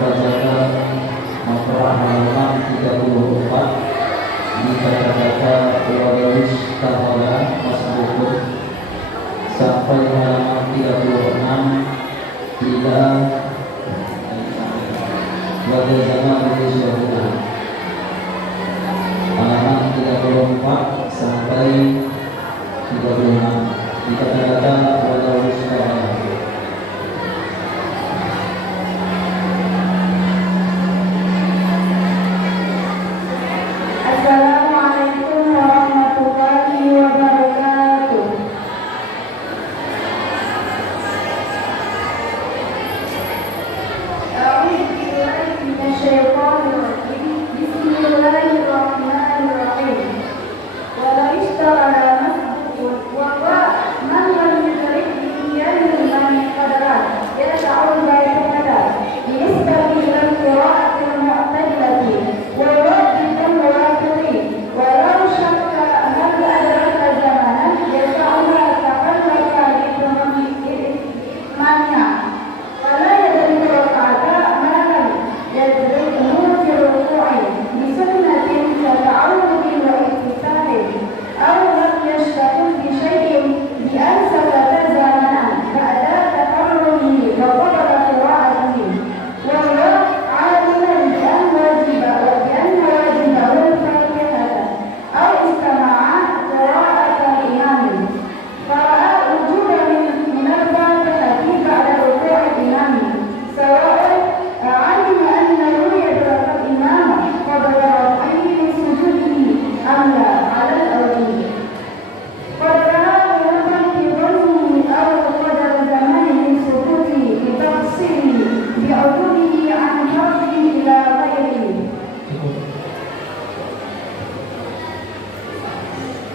membacakan Al-Quran halaman 34 di kata-kata Warawis Tahala Masbukun sampai halaman 36 tidak pada zaman Indonesia halaman 34 sampai 36 di kata-kata Warawis Tahala.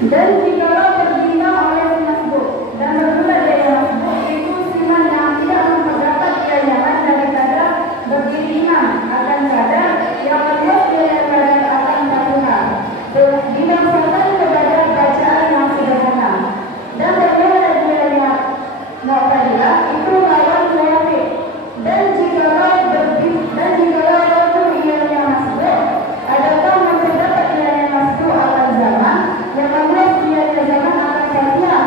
Dan jikalau terbina oleh masbuk dan berbeda dari masbuk itu siman yang tidak memperdapat dia jalan daripada berdiri imam akan kadar yang kedua dia kadar akan satukan dimaksudkan kepada bacaan yang sederhana dan berbeda dia yang mu'tadilah itu lawan muwafiq dan jikalau ianya masbuk adakah memperdapat ianya masbuk akan zaman yang membuat dia zaman akan kajian.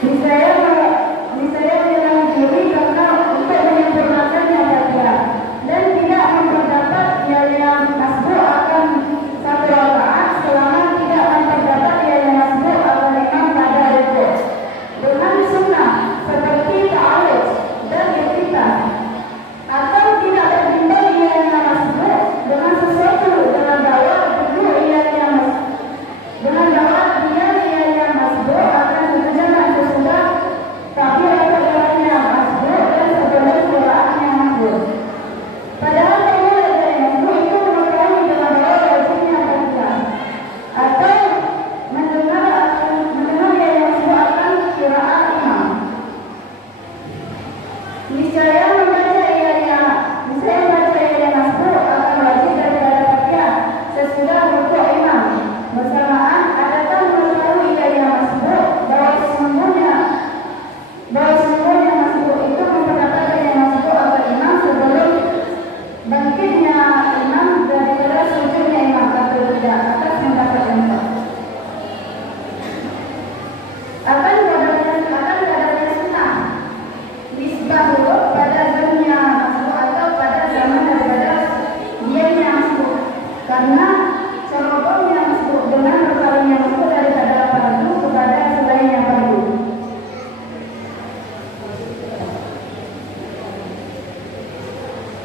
Niscaya bilang diri karena untuk menyempurnakannya kajian dan tidak memperdapat dia yang masbuk akan satu rakaat selama tidak memperdapat dia yang masbuk akan imam pada rukuk dengan sunnah seperti ta'awudz dan iftitah atau tidak terbimbang dia yang masbuk dengan sesuatu dengan bahwa dia yang masbuk akan dikerjakan sesudah tapi rakaatnya masbuk dan sebelum qiraatnya masbuk. Padahal pemula dari masbuk itu mengetahui dengan bahwa wajibnya kajian atau mendengar dia yang masbuk akan qiraat imam. Niscaya membaca ia yang masbuk akan wajib daripada kajian sesudah rukuk imam. Bersamaan adakah mengetahui ia yang masbuk bahwa sesungguhnya masbuk itu memperkatakan yang masbuk akan imam sebelum bangkitnya imam daripada sujudnya imam atau tidak atas pendapat yang sah. Akan kadarnya sunnah nisbah huruf pada zamannya masbuk atau pada zaman daripada dianya masbuk karena cerobohnya masbuk dengan berkalinya masbuk daripada fardu kepada selainnya fardu.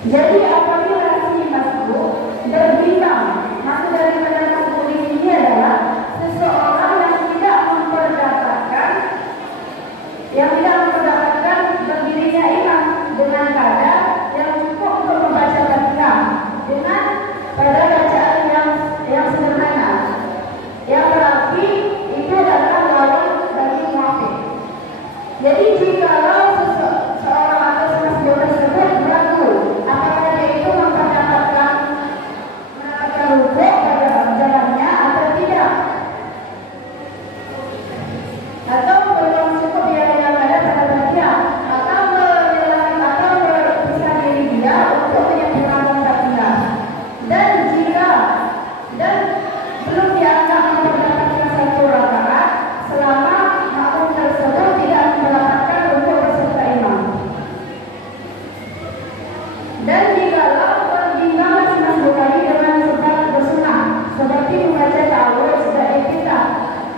Jadi apabila si masbuk berbimbang, maksud daripada masbuk di sini adalah seseorang yang tidak memperdapatkan berdirinya imam dengan kadar yang cukup untuk membaca Fatihah dengan pada bacaan yang sederhana. Yang terapi itu adalah lawan bagi muwafiq. Jadi jikalau seorang atau masbuk tersebut ragu apakah dia itu mendapatkan rukuk pada jalannya atau tidak, atau belum cukup dia yang ada pada berhenti membaca ta'awudz sebagai iftitah,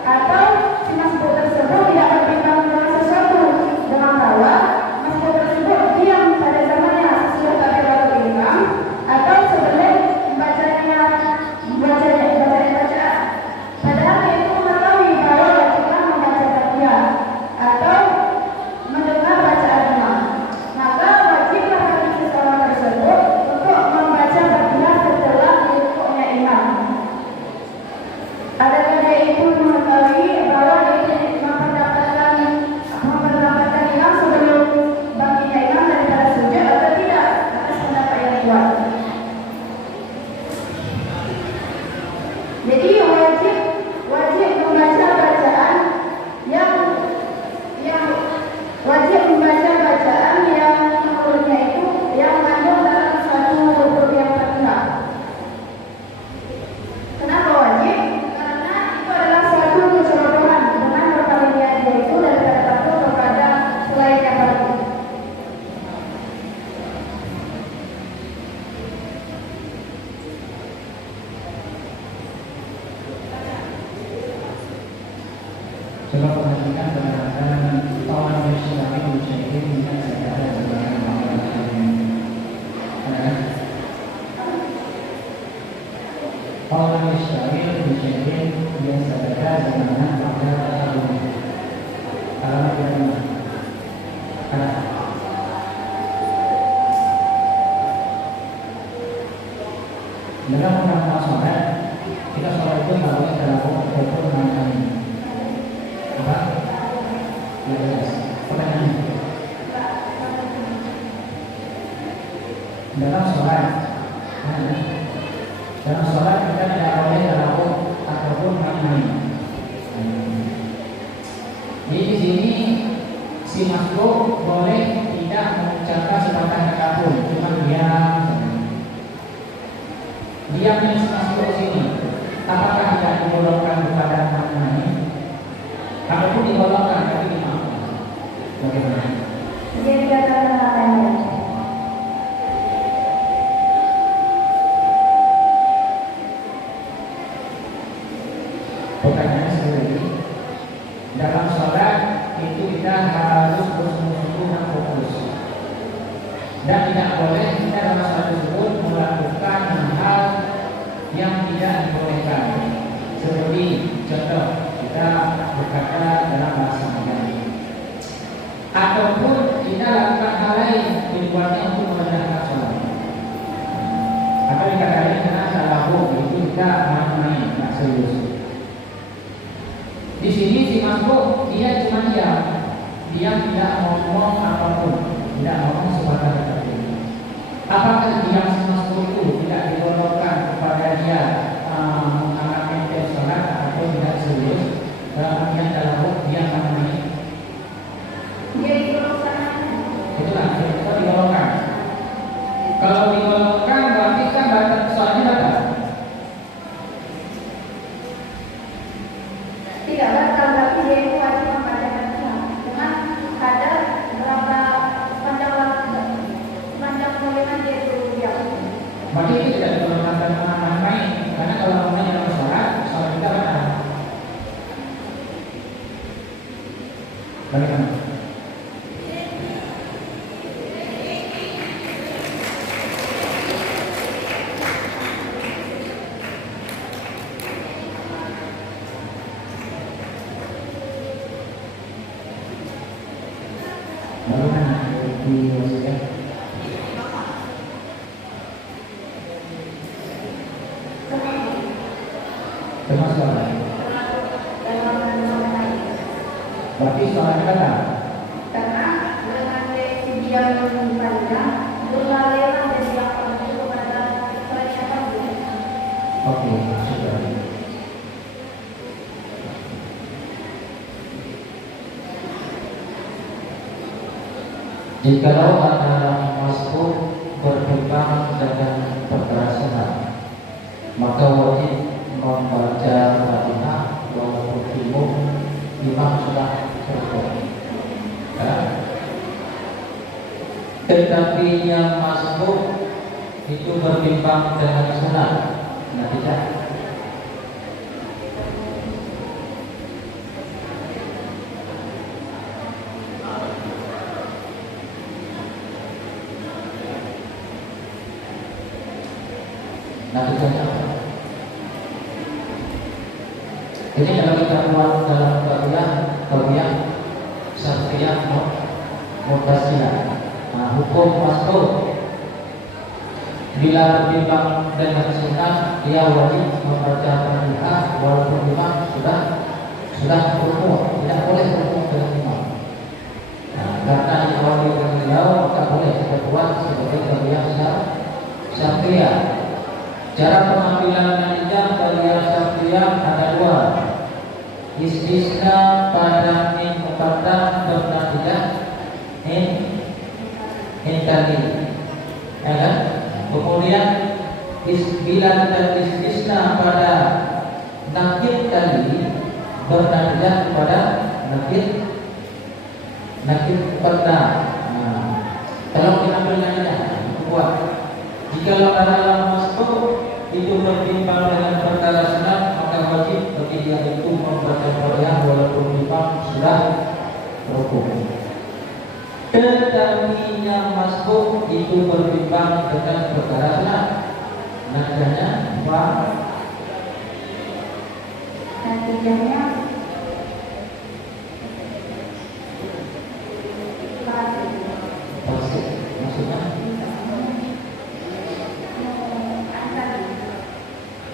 atau si masbuk tersebut tidak berbimbang dengan sesuatu dengan bahwa masbuk tersebut diam pada zamannya sesudah takbiratul ihram, atau sebelum membacanya bacaan, padahal dia itu mengetahui bahwa wajibnya membaca takbir atau mendengar bacaan imam, maka wajiblah bagi seseorang tersebut untuk membaca takbir setelah rukuknya imam. Adakah dia itu mengetahui bahwa dia itu memperdapatkan imam sebelum bangkitnya imam daripada sujud atau tidak? Atas pendapat yang kuat. Jadi wajib membaca bacaan yang wajib membaca bacaan yang menurutnya itu yang mengandung dalam suatu huruf yang terkenal. Kenapa wajib? Karena itu adalah suatu kecerobohan dengan berpalingnya dia itu daripada takut kepada selain yang baru. Coba perhatikan perkataan Tuhan Yesus Musyikin dengan segala sebarang Tuhan Yesus Musyikin dengan segala sebarang alamat yang dalam melakukan sholat, kita sholat itu harus dalam waktu mengenai apa? Pertanyaan. Dalam sholat kita tidak boleh dalam ataupun main-main. Jadi di sini si masbuk boleh tidak mengucapkan sepatah kata pun, cuma diamnya si masbuk sini. Apakah tidak digolongkan kepada main-main? Ataupun digolongkan tapi dimaafkan? Bagaimana? Dia dikatakan apa? Pertanyaan sekali lagi, dalam sholat itu kita harus bersungguh-sungguh dan fokus, dan tidak boleh kita dalam sholat tersebut melakukan hal yang tidak dibolehkan. Seperti contoh kita berkata dalam bahasa Melayu, ataupun kita lakukan hal lain tujuannya untuk merendahkan sholat, atau dikatakan karena salah hukum itu kita main-main, tak serius. Di sini si masbuk dia cuma diam, dia tidak ngomong apapun, tidak ngomong sepatah kata pun. Apakah diam si masbuk itu tidak digolongkan kepada dia menganggap enteng sholat atau tidak serius? Dalam artian dalam dia akan main. Dia digolongkan. Itulah kita digolongkan. Kalau digolongkan berarti kan batas sholatnya batal. Tidak batal, tapi dia itu wajib membacakan Quran. Dengan kadar berapa sepanjang bagaimana dia itu diam. Berarti itu tidak digolongkan dengan main-main, karena kalau namanya dalam sholat kita batal. Bagaimana? Bagaimana diwasikan? Termasuk apa? Berarti sholat kata. Karena dengan dia yang panjang, berlarilah dari yang penting kepada selain yang bagus. Oke, sudah. Jikalau antara masbuk berbimbang dengan perkara sunat, maka wajib membaca Fatihah walaupun imam sudah selesai. Tetapi yang masbuk itu berbimbang dengan sunat, nah tidak. Natijanya apa? Ini kalau kita buat dalam kawian syariah mutasilah. Nah, hukum masbuk bila bertimbang dengan sunnah, dia wajib membaca Fatihah walaupun imam sudah berumur, tidak boleh berumur dengan imam. Nah, karena diawali dengan beliau, maka boleh kita buat sebagai kawian syariah. Cara pengambilan natijah kawian syariah ada dua. Istisna pada min muqaddam bernatijah in tadi, ya kan? Kemudian bila kita istisna pada nakid tadi bernatijah pada nakid pada. Nah, kalau kita ambil natijah buat jika dalam masbuk itu bertimbang dengan perkara sunat, maka wajib bagi dia itu membaca Fatihah walaupun imam sudah rukuk. Tetapi yang masbuk itu bertimbang dengan perkara sunat, natijahnya apa? Natijahnya Pasti maksudnya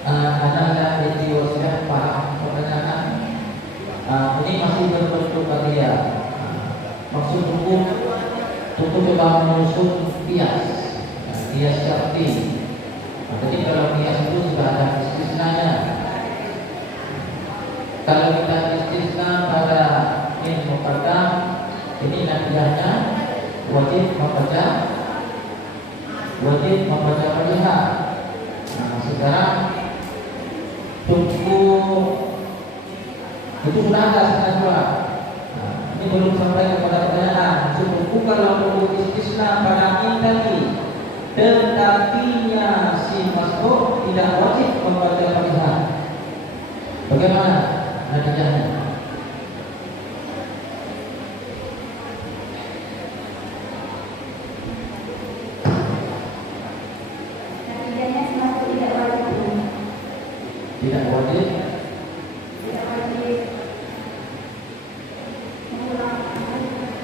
anak-anak itu sudah paham pertanyaan. Ini masih berbentuk kajian. Maksud hukum coba menyusun bias syar'i. Jadi kalau bias itu sudah ada istisnanya. Kalau kita istisna pada in muqaddam, ini natijahnya wajib membaca Fatihah. Nah, sekarang tunggu itu sudah ada setengah. Nah, ini belum sampai kepada pertanyaan. Tunggu kalau perlu istisna pada in tadi, tetapinya si masbuk tidak wajib membaca Fatihah. Bagaimana natijahnya? Tidak wajib.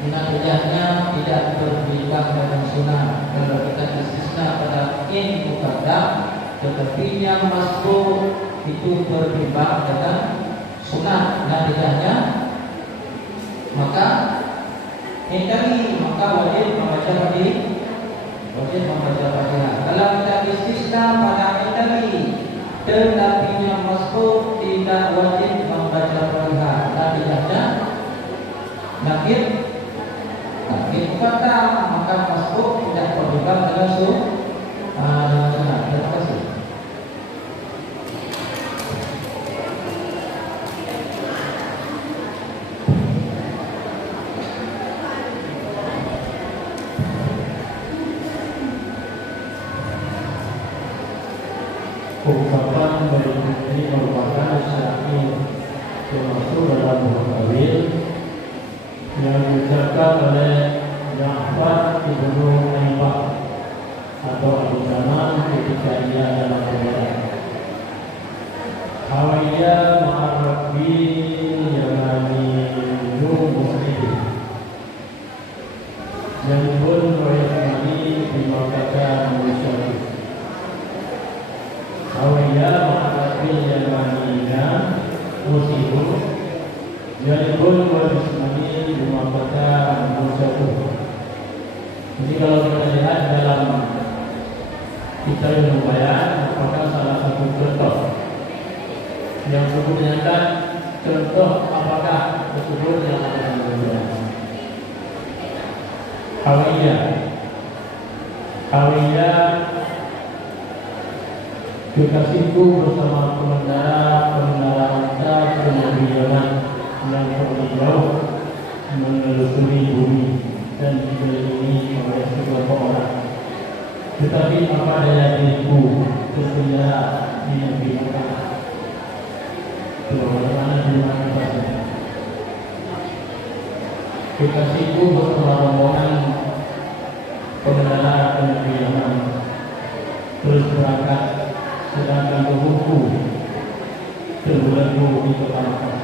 Natijahnya tidak berbimbang dengan sunnah. Kalau kita istisna pada in muqaddam, tetapi yang masbuk itu berbimbang dengan sunnah, natijahnya maka hindari, maka wajib membaca Fatihah. Kalau kita istisna pada hindari, tetapi yang masbuk tidak wajib membaca Fatihah, natijahnya nakid kata, maka masbuk tidak berbimbang dengan sunnah. Terima kasih. Ungkapan berikut ini merupakan syar'i termasuk dalam muhawil yang diucapkan oleh Ja'far ibnu Aibah atau Abu Zaman ketika ia dalam perjalanan. Hawaiya ma'arabbi yamani muslim yang pun royakani bimakata musyari. Hawaiya ma'arabbi yamanina muslim Jalibun wa bismani bimakata musyari. Jadi kalau kita lihat dalam kitab Ilmu Bayan, merupakan salah satu contoh yang cukup menyatakan contoh apakah tersebut yang akan dilakukan. Hawaiya kekasihku bersama pengendara unta kemudian yang pergi jauh menelusuri bumi dan dikelilingi oleh beberapa orang. Tetapi apa daya diriku tersedia di negeri Mekah. Bagaimana firman Tuhan? Kekasihku bersama rombongan pengendara ke negeri Yaman terus berangkat ilmu di kota Mekah.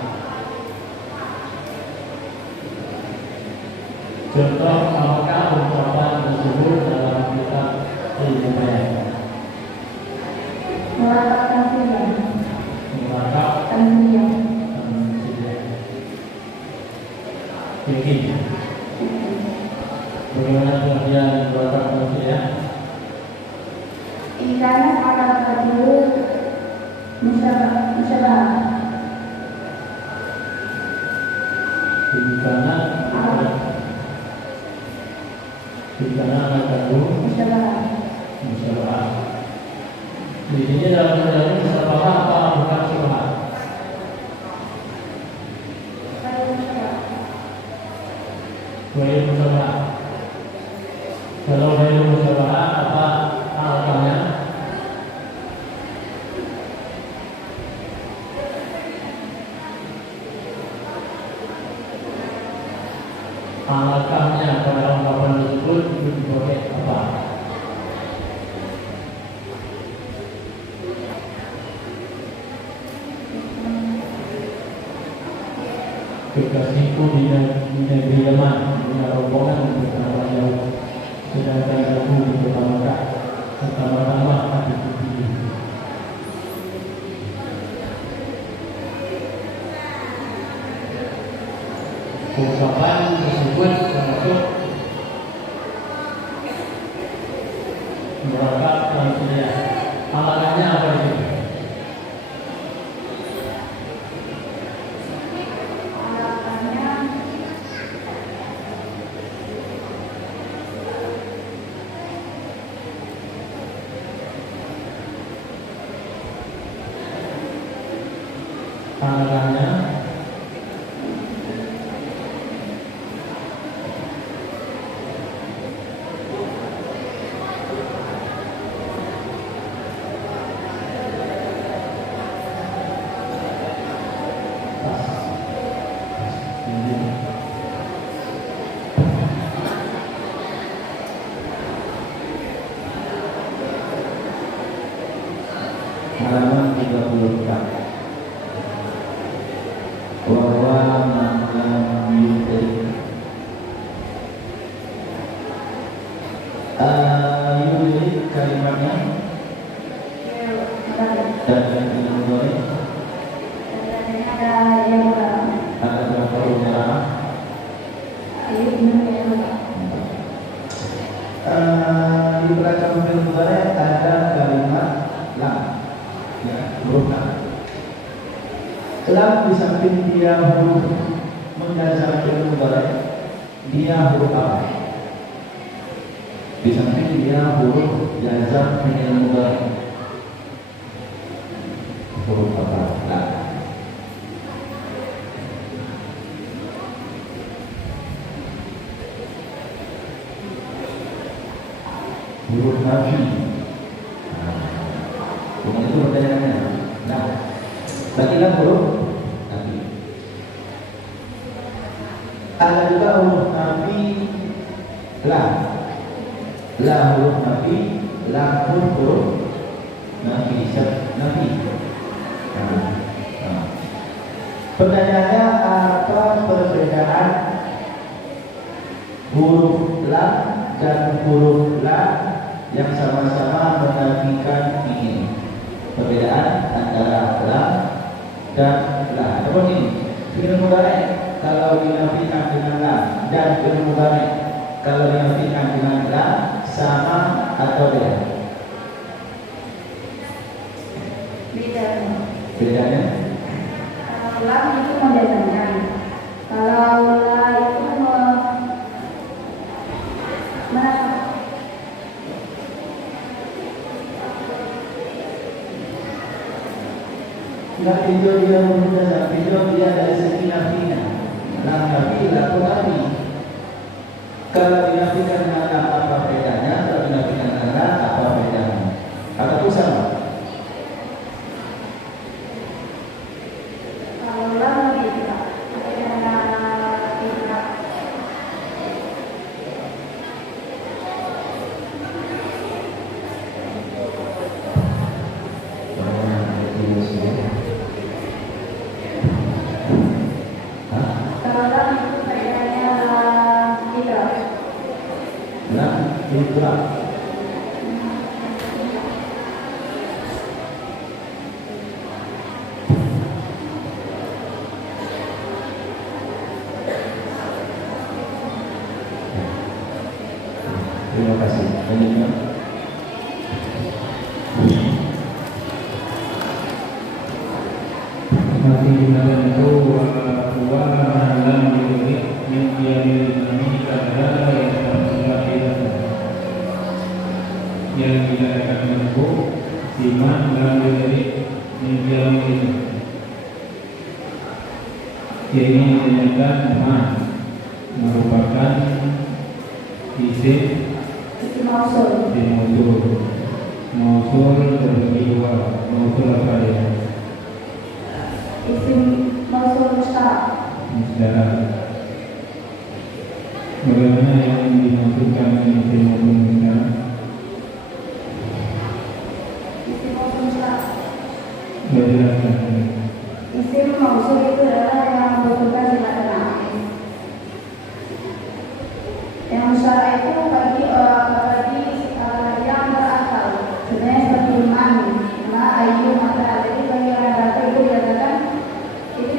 Contoh apakah ucapan tersebut dalam kitab Al-Bayan? Merasakan siang, Merasakan siang. yakin. Bagaimana pengertian merasakan siang? Ikan akan terjadi musyabah. Di sana akan kandung musyabah. Di sini dalam perjalanan musyabah apa bukan syubhat? Baik musyabah. Kalau baik musyabah apa alasannya? Alasannya pada ungkapan tersebut itu dipakai apa? Kekasihku di negeri Yaman punya rombongan beberapa jauh, sedangkan aku di kota Mekah pertama-tama hati terpilih. Ungkapan tersebut termasuk merakatkan saya. Alasannya apa itu? Alasannya halaman 34. Bahwa manam yudrik yudrik kalimatnya dan yang dimulai ada berapa ucapan? Di belakang fi'il mudhari ada kalimat lam, ya, huruf lam. Lam di samping dia huruf menjazam fi'il mudhari, dia huruf apa? Di samping dia huruf jazam fi'il mudhari, huruf apa? Lam. Huruf nafi. Bukan itu pertanyaannya. Nah, bagilah huruf nafi. Ada juga huruf nafi la. La huruf nafi, la pun huruf nafi. Nafi. Pertanyaannya, apa perbedaan huruf lam dan huruf la yang sama-sama menafikan ini? Perbedaan antara lam dan la. Seperti ini, fi'il mudhari kalau dinafikan dengan lam dan fi'il mudhari kalau dinafikan dengan la sama atau beda? Bedanya? Lam itu mendatangkan, kalau la itu Nggak pinjol dia menjadi pinjol dia dari segi nafinya. Lam nafi, la nafi. Kalau dinafikan dengan lam apa bedanya? Kalau dinafikan dengan la apa bedanya? Ataupun sama? kalau lam lebih tidak. juga. Masih gunakan itu dua dalam diri yang dia miliki adalah yang dikatakan menempuh iman dalam diri yang dia miliki. Ini menyatakan iman merupakan isim mausul. Mausul terbagi dua. Mausul apa dia? Isim mausul musyarak. Musyarak. Bagaimana yang dimaksudkan dengan isim mausul musyarak? Isim mausul musyarak. Jelaskan. Isim mausul itu adalah yang membutuhkan sifat tenang. Yang musyarak itu bagi yang berakal. Sebenarnya seperti iman, ayu, mata. Jadi bagi orang kata itu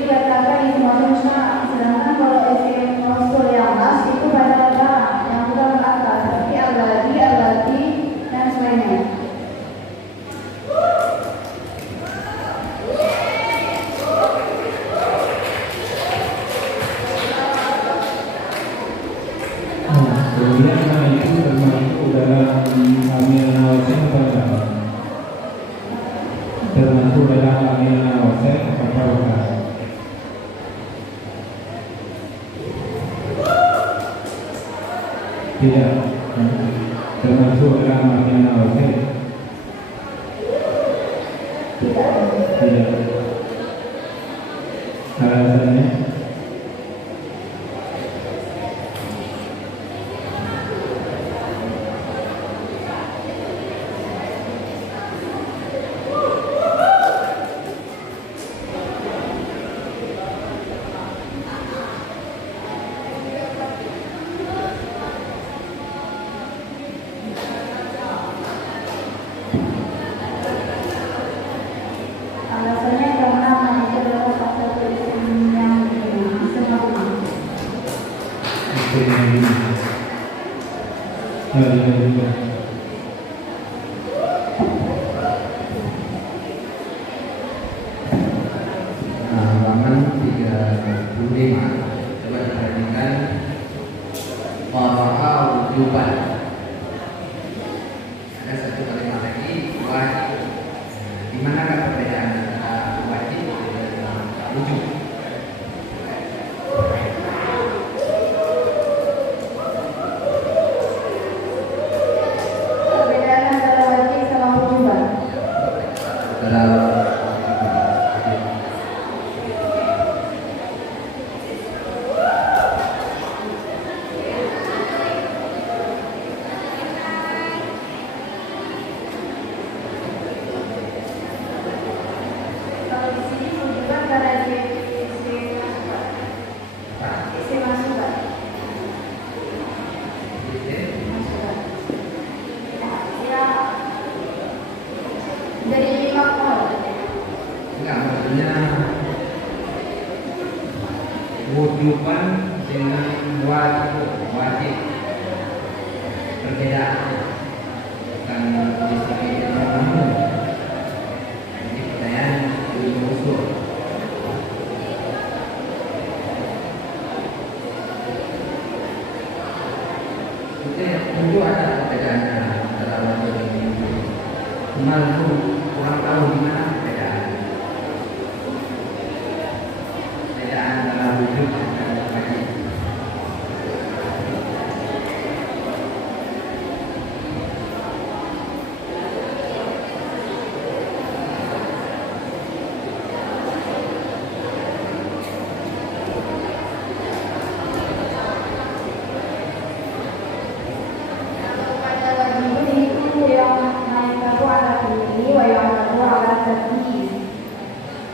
dikatakan isim mausul musyarak. Sedangkan kalau isim mausul yang khas itu pada barang yang bukan berakal seperti alladzi, allati dan sebagainya. Kemudian itu termasuk dalam amil nawasen pada termasuk dalam amil nawasen apa bukan? Tidak termasuk dalam amil nawasen. Tidak. Alasannya? Alasannya karena itu adalah salah satu isim yang isim ma'ruf. Halaman 35. Coba perhatikan qara'a wujuban. Ada satu kalimat lagi wajib. Di manakah perbedaan antara wajib dan wujub? Perbedaan antara wajib sama wujuban. Kalau di sini wujuban karena isim masukan. Ya, dari makmur. Enggak, maksudnya wujuban dengan wajib perbedaan bukan di sini kamu. Jadi pertanyaan lebih usul. Tentu ada perbedaan antara wajib dan wujub. Cuma lu kurang tahu di mana perbedaan antara wujud dan wajib. Pada wajib itu yang naik kaku ala tinggi, yang kaku ala tinggi.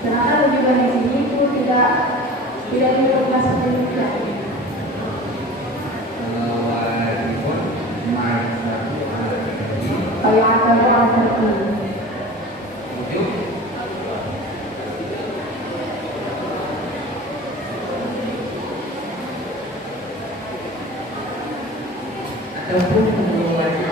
Sedangkan wujuban di sini itu tidak menyebutkan seperti itu. Kalau wajibun ma'rifatu al-ghaibi Yang kaku ala tinggi. wujud ataupun wajib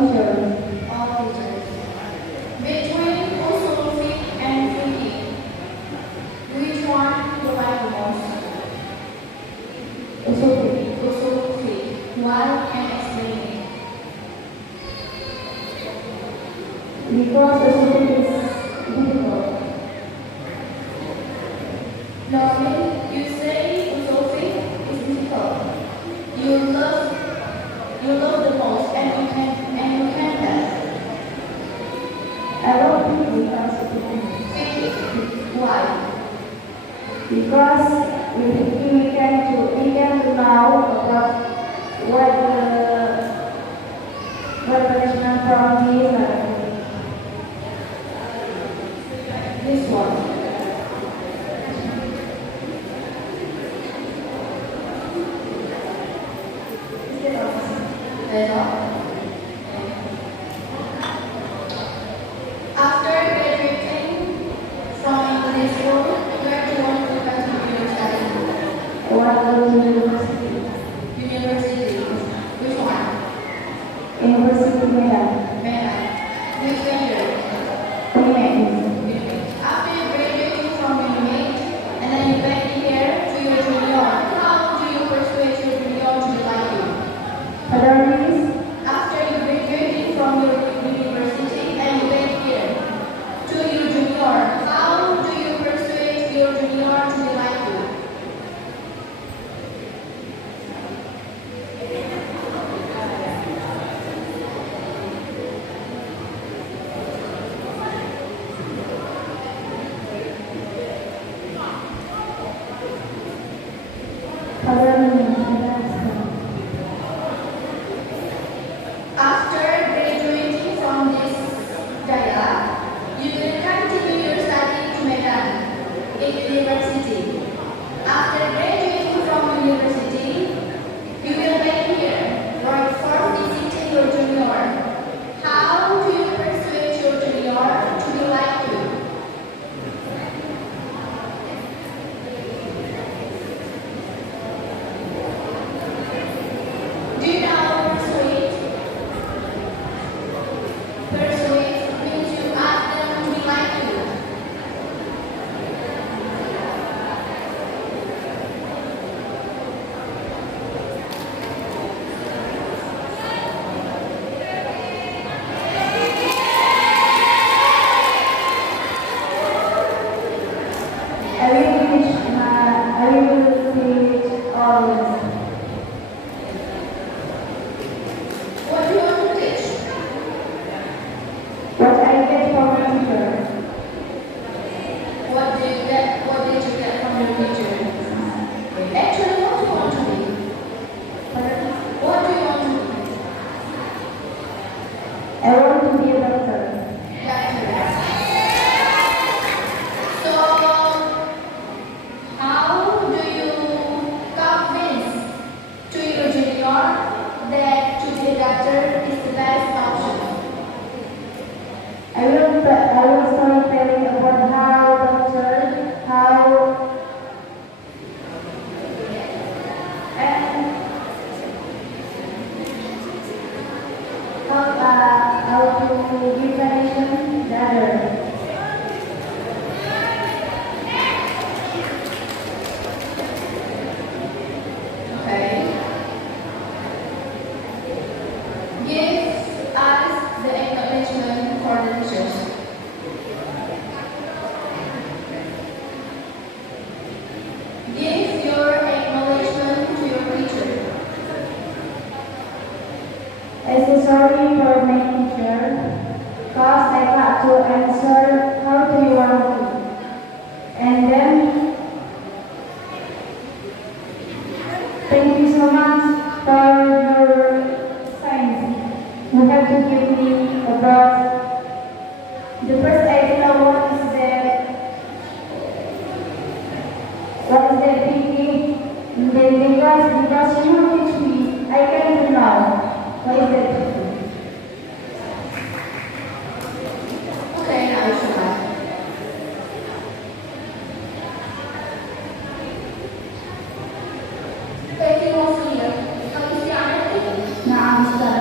teacher. All teachers. Between usul and fiqh, which one you like the most? Usul fiqh. Why, and explain it. Because usul is difficult. Normally, you say usul fiqh is difficult. You love the most, and you can test. I love fiqh because Fiqh. Why? because with fiqh we can know about what punishment from this one. That's all. After graduating from this school, where do you want to continue your study? What university? University. Which one? University Medan. Medan. Which major? Unimed. After you graduating from Unimed, and then you back here to your junior, how do you persuade your junior to like you? Other After you graduating from your university and you back here to your junior, how do you persuade your junior to like you? After graduating from this Daya, you will continue your study to Medan University. After graduating from university, you will back here for visiting your junior. How do you persuade your junior to be like you? Do you know persuade? Persuade means you ask them to be like you. I will teach all. What do you want to teach? What I get from my teacher. What did you get from your teacher? Actually, what do you want to be? What do you want to be? I want to be a doctor. So, how do you convince to your junior that to be a doctor is the best option? I will start telling about how doctor, how to give medicine the other. Okay. Give us the acknowledgement for the teachers. Give your acknowledgement to your teacher. I say sorry for my teacher, cause I got to answer how do you want to. And then, thank you so much for your science. You have to give me about the first idea what is that thinking. And then because you teach me, I can do now. What is that? Okay, now you should ask. Thank you, Mufia. Kami si Anet. Naam, Ustaz.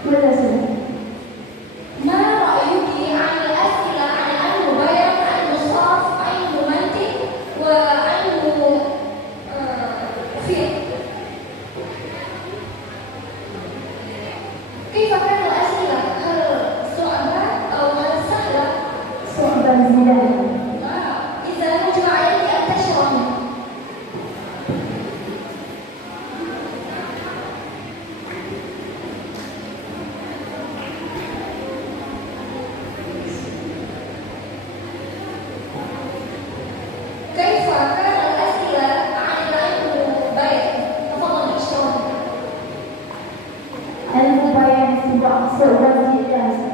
Boleh sudah. ما رأيك عن الأسئلة عن علم البيان، علم الصرف، علم المنطق، وعلم فقه؟ كيف كانت الأسئلة؟ هل صعبة أو هل سهلة؟ صعبا زيادة. إذا يجب عليك أن تشرحي. كيف كانت الأسئلة عن علم البيان؟ تفضلي اشرحي. Ilmu bayan sebuah soal jiddah